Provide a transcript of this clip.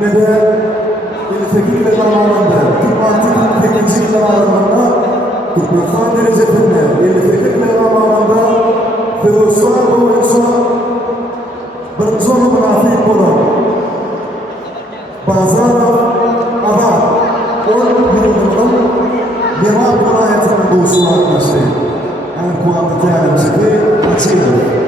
yine de 58 yıllar aralığında, Kırmantik 58 yıllar aralığında 90 derecesinde 58 yıllar aralığında Ferosuar boyunca birinci onu münafik olan Bazarov Avar 10 yılının Yaman vilayetinin doğusuna atmıştı. Yani bu anda değerli Açilov.